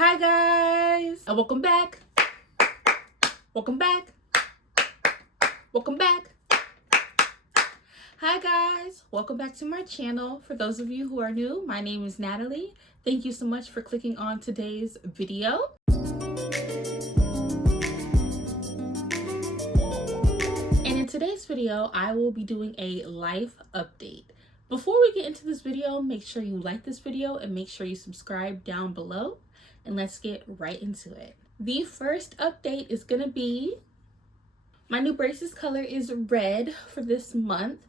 Hi guys, and welcome back. Welcome back. Welcome back. Hi guys, welcome back to my channel. For those of you who are new, my name is Natalie. Thank you so much for clicking on today's video. And in today's video, I will be doing a life update. Before we get into this video, make sure you like this video and make sure you subscribe down below. And let's get right into it. The first update is gonna be my new braces color is red for this month.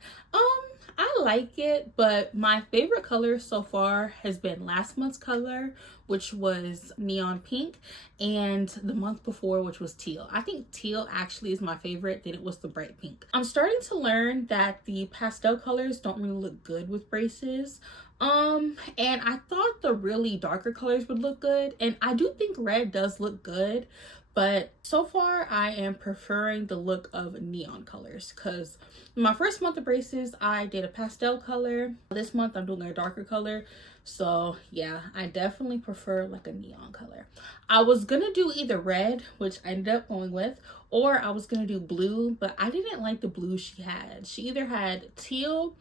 I like it, but my favorite color so far has been last month's color, which was neon pink, and the month before, which was teal. I think teal actually is my favorite, then it was the bright pink. I'm starting to learn that the pastel colors don't really look good with braces. And I thought the really darker colors would look good, and I do think red does look good, but so far I am preferring the look of neon colors because my first month of braces I did a pastel color. This month I'm doing a darker color, so yeah, I definitely prefer like a neon color. I was gonna do either red, which I ended up going with, or I was gonna do blue, but I didn't like the blue she had. She either had teal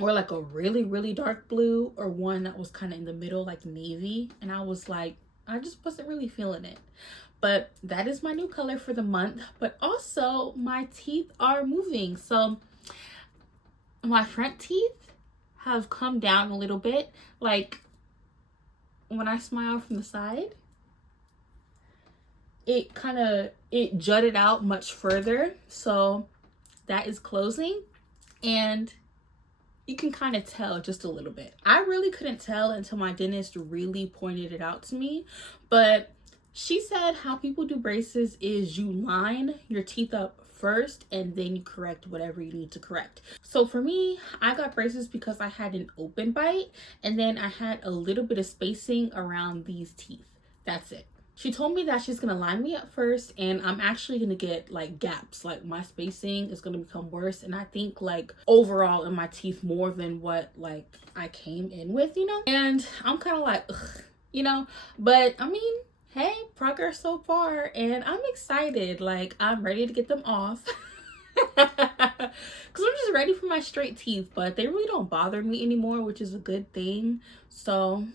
or like a really dark blue, or one that was kind of in the middle like navy, and I was like, I just wasn't really feeling it. But that is my new color for the month. But also my teeth are moving, so my front teeth have come down a little bit. Like when I smile from the side, it jutted out much further, so that is closing, and you can kind of tell just a little bit. I really couldn't tell until my dentist really pointed it out to me, but she said how people do braces is you line your teeth up first and then you correct whatever you need to correct. So for me, I got braces because I had an open bite and then I had a little bit of spacing around these teeth. That's it. She told me that she's gonna line me up first, and I'm actually gonna get like gaps. Like my spacing is gonna become worse, and I think like overall in my teeth more than what like I came in with, you know? And I'm kind of like, ugh, you know? But I mean, hey, progress so far, and I'm excited. Like I'm ready to get them off. Because I'm just ready for my straight teeth, but they really don't bother me anymore, which is a good thing. So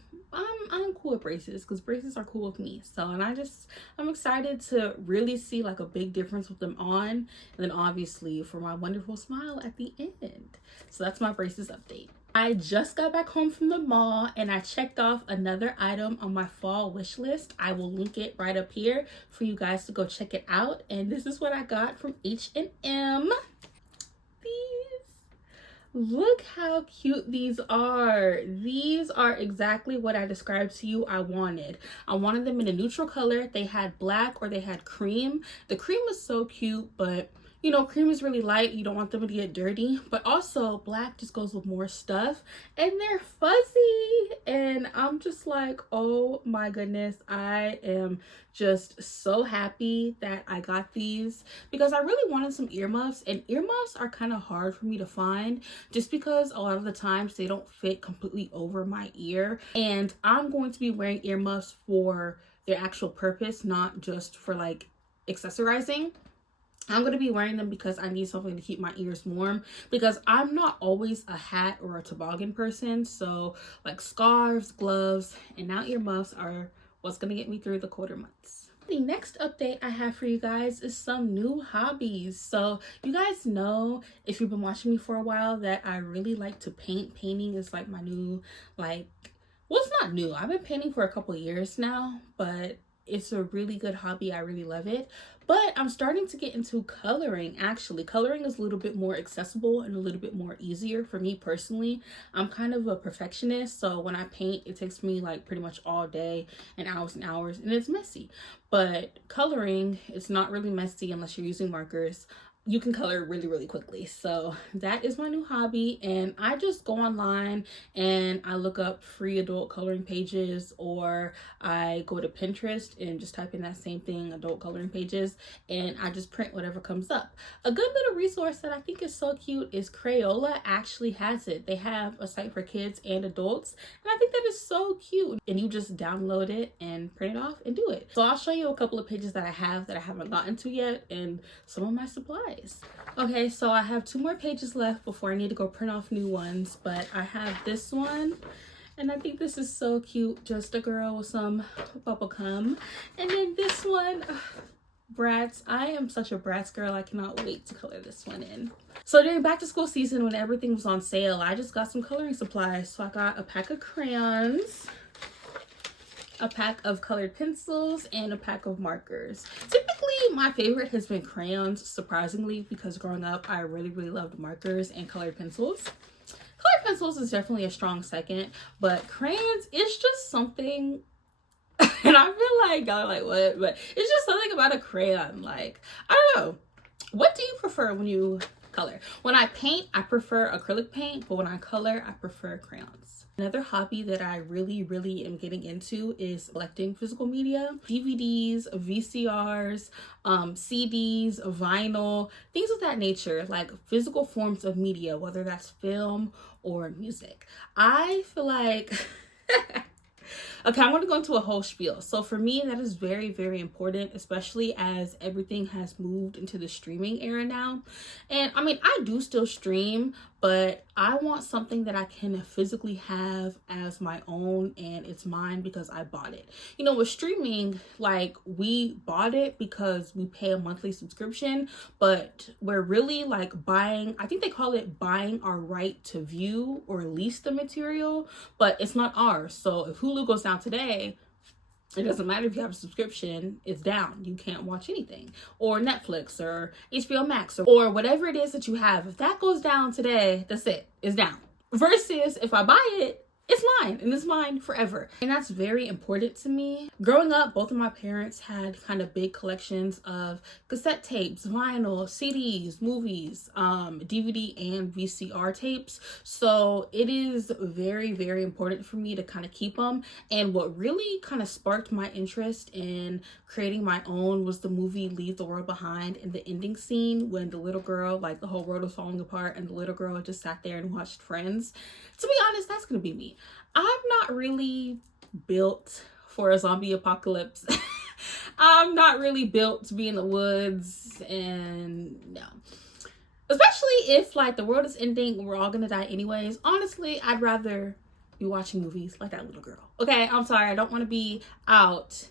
I'm cool with braces because braces are cool with me. So, and I'm excited to really see like a big difference with them on, and then obviously for my wonderful smile at the end. So that's my braces update. I just got back home from the mall and I checked off another item on my fall wish list. I will link it right up here for you guys to go check it out. And this is what I got from H&M. Look how cute these are. These are exactly what I described to you I wanted. I wanted them in a neutral color. They had black or they had cream. The cream was so cute, but you know, cream is really light. You don't want them to get dirty, but also black just goes with more stuff, and they're fuzzy. And I'm just like, oh my goodness, I am just so happy that I got these because I really wanted some earmuffs, and earmuffs are kind of hard for me to find just because a lot of the times they don't fit completely over my ear, and I'm going to be wearing earmuffs for their actual purpose, not just for like accessorizing. I'm going to be wearing them because I need something to keep my ears warm, because I'm not always a hat or a toboggan person. So like scarves, gloves, and now earmuffs are what's going to get me through the colder months. The next update I have for you guys is some new hobbies. So you guys know, if you've been watching me for a while, that I really like to paint. Painting is like my new, like, well, it's not new. I've been painting for a couple years now, but it's a really good hobby. I really love it. But I'm starting to get into coloring. Actually, coloring is a little bit more accessible and a little bit more easier for me personally. I'm kind of a perfectionist, so when I paint, it takes me like pretty much all day and hours, and it's messy. But coloring, it's not really messy unless you're using markers. you can color really, really quickly. So that is my new hobby. And I just go online and I look up free adult coloring pages, or I go to Pinterest and just type in that same thing, adult coloring pages, and I just print whatever comes up. A good little resource that I think is so cute is Crayola actually has it. They have a site for kids and adults, and I think that is so cute. And you just download it and print it off and do it. So I'll show you a couple of pages that I haven't gotten to yet, and some of my supplies. Okay, so I have 2 more pages left before I need to go print off new ones, but I have this one, and I think this is so cute. Just a girl with some bubble gum. And then this one, Bratz. I am such a Bratz girl. I cannot wait to color this one in. So during back to school season, when everything was on sale, I just got some coloring supplies. So I got a pack of crayons, a pack of colored pencils, and a pack of markers. Typically, my favorite has been crayons, surprisingly, because growing up, I really, really loved markers and colored pencils. Colored pencils is definitely a strong second, but crayons is just something, and I feel like y'all are like, what? But it's just something about a crayon. Like, I don't know. What do you prefer when you color? When I paint, I prefer acrylic paint, but when I color, I prefer crayons. Another hobby that I really, really am getting into is collecting physical media, DVDs, VCRs, CDs, vinyl, things of that nature, like physical forms of media, whether that's film or music. I feel like okay, I'm going to go into a whole spiel. So for me, that is very, very important, especially as everything has moved into the streaming era now. And I mean, I do still stream, but I want something that I can physically have as my own, and it's mine because I bought it. You know, with streaming, like, we bought it because we pay a monthly subscription, but we're really like buying, I think they call it buying our right to view or lease the material, but it's not ours. So if Hulu goes down today, it doesn't matter if you have a subscription, it's down. You can't watch anything. Or Netflix or HBO Max or whatever it is that you have. If that goes down today, that's it. It's down. Versus if I buy it, it's mine, and it's mine forever. And that's very important to me. Growing up, both of my parents had kind of big collections of cassette tapes, vinyl, CDs, movies, DVD and VCR tapes. So it is very, very important for me to kind of keep them. And what really kind of sparked my interest in creating my own was the movie Leave the World Behind, and the ending scene when the little girl, like the whole world was falling apart and the little girl just sat there and watched Friends. To be honest, that's gonna be me. I'm not really built for a zombie apocalypse. I'm not really built to be in the woods, and no. Especially if like the world is ending and we're all gonna die anyways. Honestly, I'd rather be watching movies like that little girl. Okay, I'm sorry, I don't want to be out.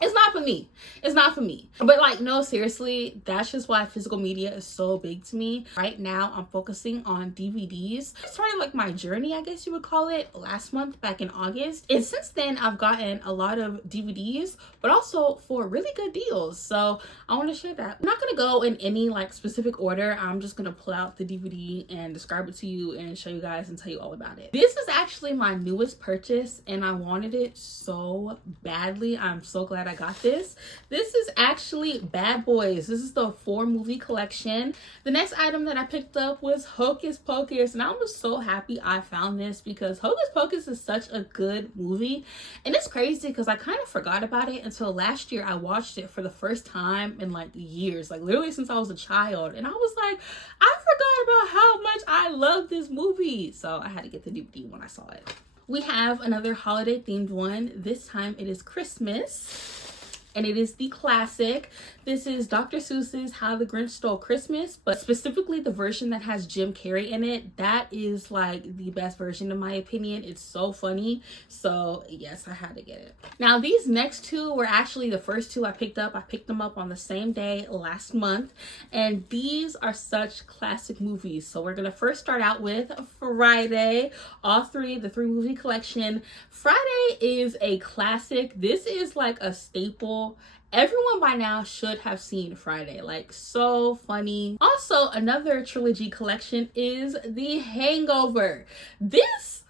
It's not for me. It's not for me. But like, no, seriously, that's just why physical media is so big to me. Right now, I'm focusing on DVDs. I started like my journey, I guess you would call it, last month, back in August. And since then, I've gotten a lot of DVDs, but also for really good deals. So I want to share that. I'm not going to go in any like specific order. I'm just going to pull out the DVD and describe it to you and show you guys and tell you all about it. This is actually my newest purchase, and I wanted it so badly. I'm so glad I got this. This is actually Bad Boys. This is the 4-movie collection. The next item that I picked up was Hocus Pocus, and I was so happy I found this because Hocus Pocus is such a good movie. And it's crazy because I kind of forgot about it until last year. I watched it for the first time in like years, like literally since I was a child, and I was like, I forgot about how much I love this movie. So I had to get the DVD when I saw it. We have another holiday themed one. This time it is Christmas, and it is the classic. This is Dr. Seuss's How the Grinch Stole Christmas, but specifically the version that has Jim Carrey in it. That is like the best version in my opinion. It's so funny. So yes, I had to get it. Now these next two were actually the first two I picked up. I picked them up on the same day last month, and these are such classic movies. So we're gonna first start out with Friday. All three, the 3-movie collection. Friday is a classic. This is like a staple. Everyone by now should have seen Friday. Like, so funny. Also, another trilogy collection is The Hangover. This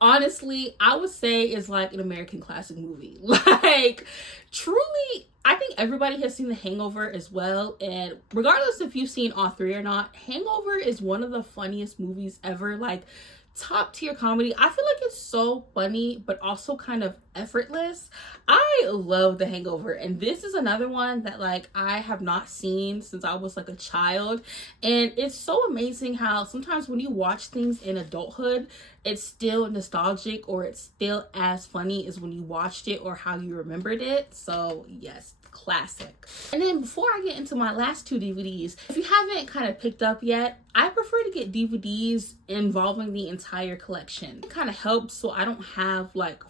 honestly, I would say is like an American classic movie. Like, truly, I think everybody has seen The Hangover as well. And regardless if you've seen all three or not, Hangover is one of the funniest movies ever. Like, top tier comedy. I feel like it's so funny, but also kind of effortless. I love The Hangover. And this is another one that like I have not seen since I was like a child. And it's so amazing how sometimes when you watch things in adulthood, it's still nostalgic or it's still as funny as when you watched it or how you remembered it. So yes, classic. And then before I get into my last two DVDs, if you haven't kind of picked up yet, I prefer to get DVDs involving the entire collection. It kind of helps so I don't have like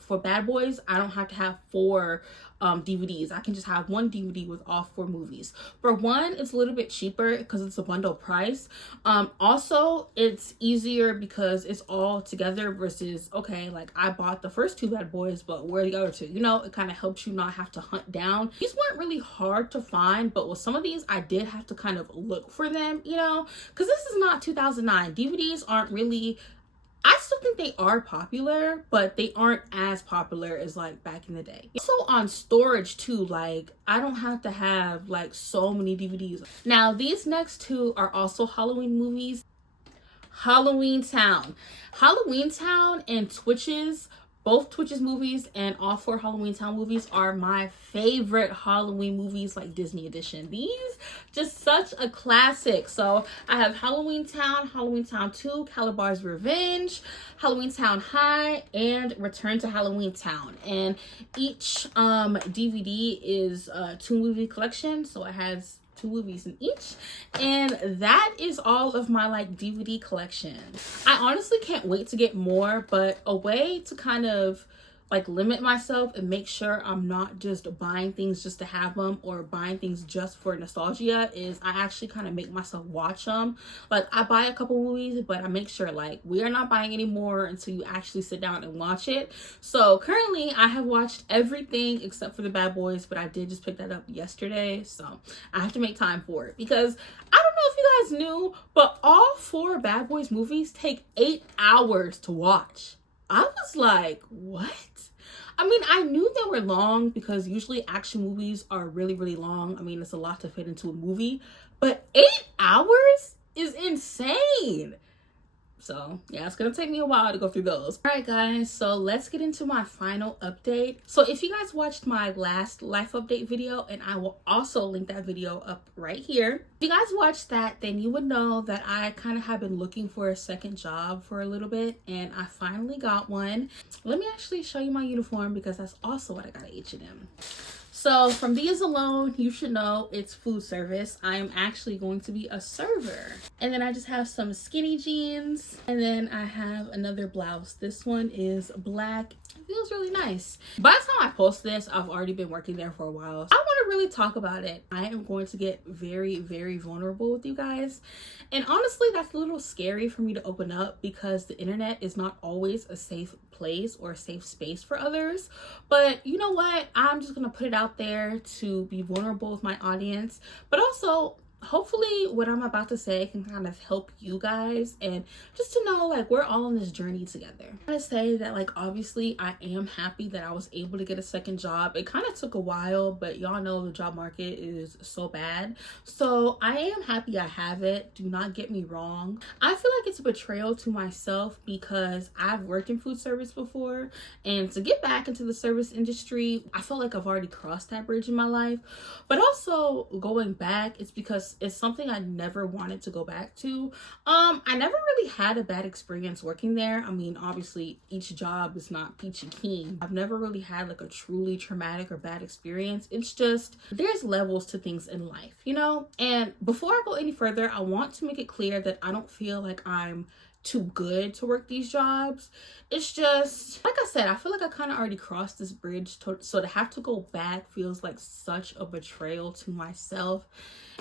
for Bad Boys, I don't have to have four DVDs. I can just have one DVD with all four movies. For one, it's a little bit cheaper because it's a bundle price. Also, it's easier because it's all together versus, okay, like I bought the first two Bad Boys, but where are the other two? You know, it kind of helps you not have to hunt down. These weren't really hard to find, but with some of these, I did have to kind of look for them, you know, because this is not 2009. DVDs aren't really, I still think they are popular, but they aren't as popular as like back in the day. Also on storage too, like I don't have to have like so many DVDs. Now these next two are also Halloween movies. Halloween Town. Halloween Town and Twitches, both Twitches movies and all four Halloween Town movies are my favorite Halloween movies, like Disney edition. These just such a classic. So I have Halloween Town 2, Calabar's Revenge, Halloween Town High, and Return to Halloween Town. And each DVD is a 2-movie collection, so it has 2 movies in each, and that is all of my like DVD collection. I honestly can't wait to get more, but a way to kind of like limit myself and make sure I'm not just buying things just to have them or buying things just for nostalgia is I actually kind of make myself watch them. Like I buy a couple movies, but I make sure like we are not buying any more until you actually sit down and watch it. So currently I have watched everything except for the Bad Boys, but I did just pick that up yesterday, so I have to make time for it because I don't know if you guys knew, but all 4 Bad Boys movies take 8 hours to watch. I was like, what? I mean, I knew they were long because usually action movies are really, really long. I mean, it's a lot to fit into a movie, but 8 hours is insane. So yeah, it's gonna take me a while to go through those. All right guys, so let's get into my final update. So if you guys watched my last life update video, and I will also link that video up right here. If you guys watched that, then you would know that I kind of have been looking for a second job for a little bit, and I finally got one. Let me actually show you my uniform because that's also what I got at H&M. So from these alone, you should know it's food service. I am actually going to be a server. And then I just have some skinny jeans. And then I have another blouse. This one is black. It feels really nice. By the time I post this, I've already been working there for a while. I want to really talk about it. I am going to get very, very vulnerable with you guys. And honestly, that's a little scary for me to open up because the internet is not always a safe place or a safe space for others. But you know what? I'm just gonna put it out there to be vulnerable with my audience, but also hopefully what I'm about to say can kind of help you guys and just to know like we're all on this journey together. I want to say that like obviously I am happy that I was able to get a second job. It kind of took a while, but y'all know the job market is so bad. So I am happy I have it. Do not get me wrong. I feel like it's a betrayal to myself because I've worked in food service before, and to get back into the service industry, I feel like I've already crossed that bridge in my life. But also going back, it's because it's something I never wanted to go back to. I never really had a bad experience working there. I mean, obviously each job is not peachy keen. I've never really had like a truly traumatic or bad experience. It's just there's levels to things in life, you know? And before I go any further, I want to make it clear that I don't feel like I'm too good to work these jobs. It's just like I said, I feel like I kind of already crossed this bridge, so to have to go back feels like such a betrayal to myself.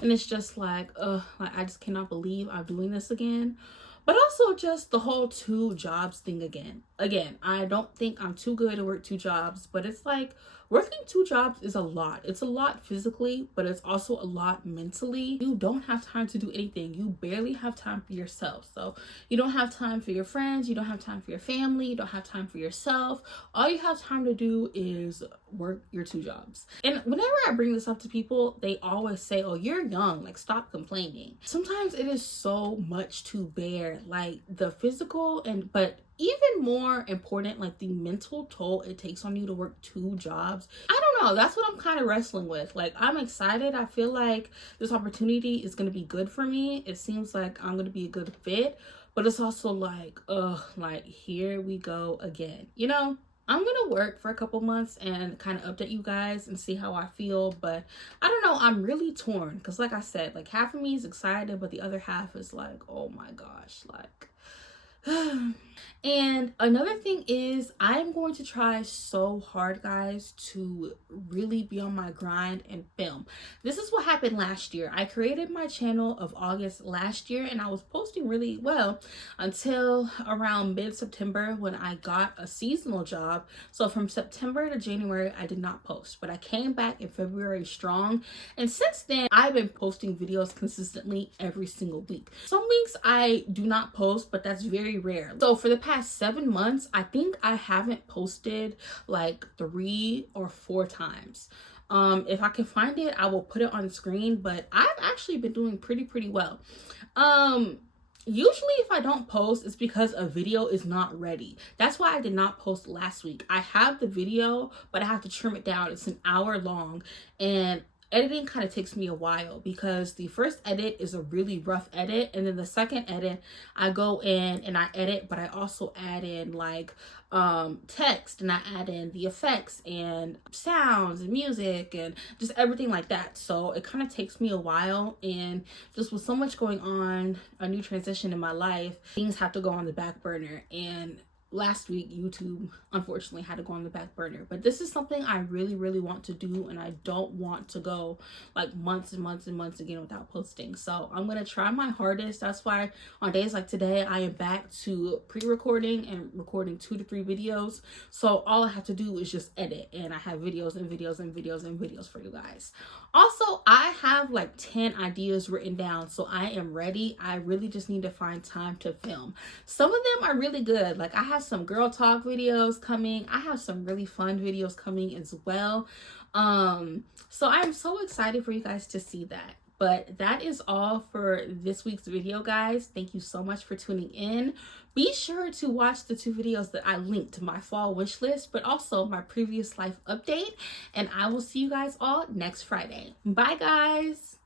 And it's just like I just cannot believe I'm doing this again. But also just the whole 2 jobs thing again. again, I don't think I'm too good to work two jobs, but it's like working two jobs is a lot. It's a lot physically, but it's also a lot mentally. You don't have time to do anything. You barely have time for yourself. So you don't have time for your friends. You don't have time for your family. You don't have time for yourself. All you have time to do is work your two jobs. And whenever I bring this up to people, they always say, oh, you're young, like stop complaining. Sometimes it is so much to bear, like the physical but even more important, like the mental toll it takes on you to work two jobs. I don't know, that's what I'm kind of wrestling with. Like, I'm excited. I feel like this opportunity is going to be good for me. It seems like I'm going to be a good fit, but it's also like, ugh, like here we go again, you know? I'm gonna work for a couple months and kind of update you guys and see how I feel, but I don't know, I'm really torn because like I said, like half of me is excited, but the other half is like, oh my gosh, like and another thing is I'm going to try so hard, guys, to really be on my grind and film. This is what happened last year. I created my channel of August last year and I was posting really well until around mid-September when I got a seasonal job. So from September to January I did not post, but I came back in February strong, and since then I've been posting videos consistently every single week. Some weeks I do not post, but that's very rare. So for the past 7 months, I think I haven't posted like 3 or 4 times. If I can find it, I will put it on screen, but I've actually been doing pretty well. Usually if I don't post, it's because a video is not ready. That's why I did not post last week. I have the video, but I have to trim it down. It's an hour long, and editing kind of takes me a while because the first edit is a really rough edit, and then the second edit I go in and I edit, but I also add in like text, and I add in the effects and sounds and music and just everything like that. So it kind of takes me a while, and just with so much going on, a new transition in my life, things have to go on the back burner. And last week YouTube unfortunately had to go on the back burner, but this is something I really want to do, and I don't want to go like months and months and months again without posting. So I'm gonna try my hardest. That's why on days like today I am back to pre-recording and recording 2 to 3 videos. So all I have to do is just edit, and I have videos and videos and videos and videos for you guys. Also, I have like 10 ideas written down, so I am ready. I really just need to find time to film. Some of them are really good. Like I have some girl talk videos coming. I have some really fun videos coming as well. So I'm so excited for you guys to see that. But that is all for this week's video, guys. Thank you so much for tuning in. Be sure to watch the 2 videos that I linked to my fall wish list, but also my previous life update. And I will see you guys all next Friday. Bye, guys.